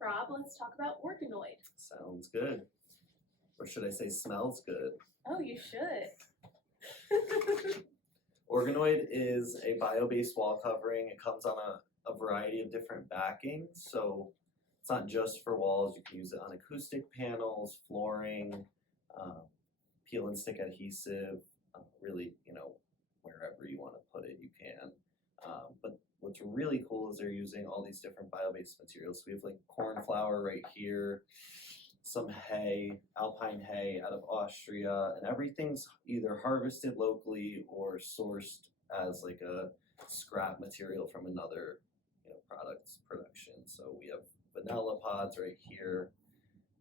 Rob, let's talk about Organoid. Sounds good. Or should I say smells good? Oh, you should. Organoid is a bio-based wall covering. It comes on a variety of different backings. So it's not just for walls. You can use it on acoustic panels, flooring, peel and stick adhesive, really, wherever you want to put it, you can. But what's really cool is they're using all these different bio-based materials. So we have like corn flour right here, some hay, alpine hay out of Austria, and everything's either harvested locally or sourced as like a scrap material from another, product's production. So we have vanilla pods right here,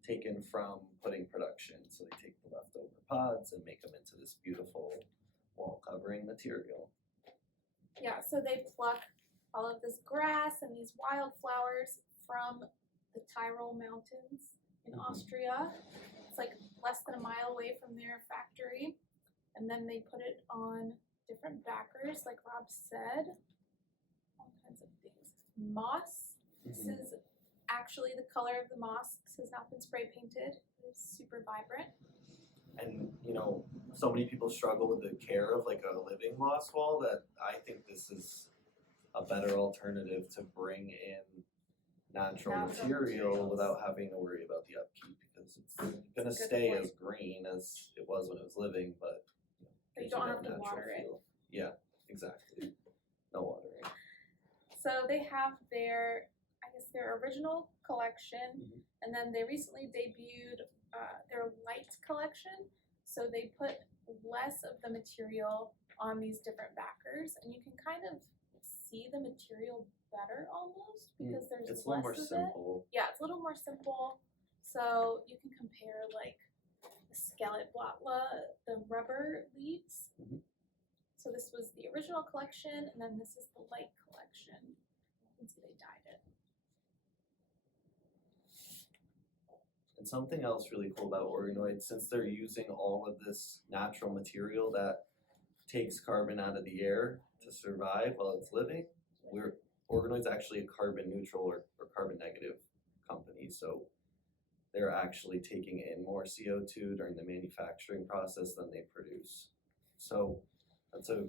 taken from pudding production. So they take the leftover pods and make them into this beautiful wall covering material. Yeah, so they pluck all of this grass and these wildflowers from the Tyrol Mountains in Austria. It's like less than a mile away from their factory. And then they put it on different backers, like Rob said. All kinds of things. Moss. This is actually the color of the moss. This has not been spray painted. It's super vibrant. And so many people struggle with the care of like a living moss wall that I think this is a better alternative to bring in natural material without having to worry about the upkeep, because it's going to stay as green as it was when it was living, but you don't have to water it. Yeah, exactly. No watering. So they have their original collection, and then they recently debuted their light collection. So they put less of the material on these different backers, and you can kind of see the material better almost because there's it's less a little more of simple. it. Yeah, it's a little more simple. So you can compare like the Skelet Blatla, the rubber leaves. So this was the original collection, and then this is the light collection. You can see they dyed it. And something else really cool about Organoid, since they're using all of this natural material that takes carbon out of the air to survive while it's living, Organoid's actually a carbon neutral or carbon negative company. So they're actually taking in more CO2 during the manufacturing process than they produce. So that's a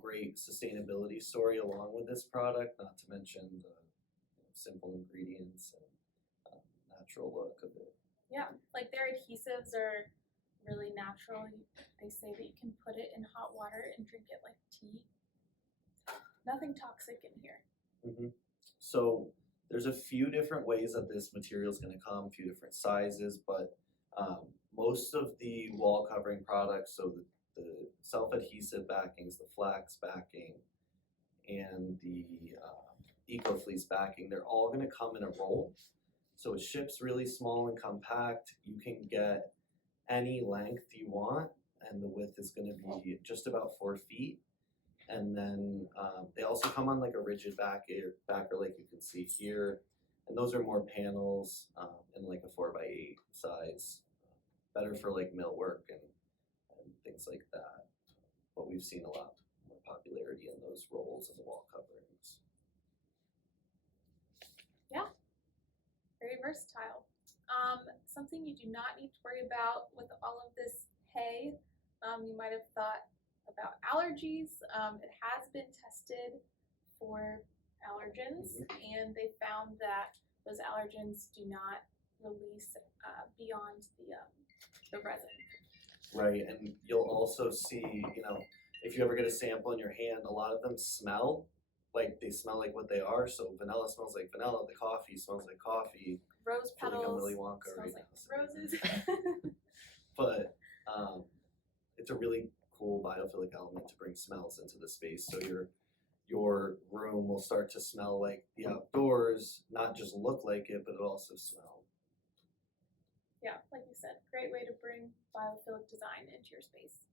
great sustainability story along with this product, not to mention the simple ingredients and natural look of it. Yeah, like their adhesives are really natural. They say that you can put it in hot water and drink it like tea. Nothing toxic in here. So there's a few different ways that this material is going to come, a few different sizes, but most of the wall covering products, so the self-adhesive backings, the flax backing, and the EcoFleece backing, they're all going to come in a roll. So it ships really small and compact. You can get any length you want, and the width is going to be just about 4 feet. And then they also come on like a rigid backer like you can see here. And those are more panels in like a 4x8 size. Better for like millwork and things like that. But we've seen a lot more popularity in those rolls and the wall coverings. Yeah, very versatile. Something you do not need to worry about with all of this hay, you might have thought about allergies. It has been tested for allergens, and they found that those allergens do not release beyond the resin. Right, and you'll also see, if you ever get a sample in your hand, a lot of them smell like what they are. So vanilla smells like vanilla, the coffee smells like coffee. Rose petals like Willy Wonka smells right like roses. But it's a really cool biophilic element to bring smells into the space. So your room will start to smell like the outdoors, not just look like it, but it'll also smell. Yeah, like you said, great way to bring biophilic design into your space.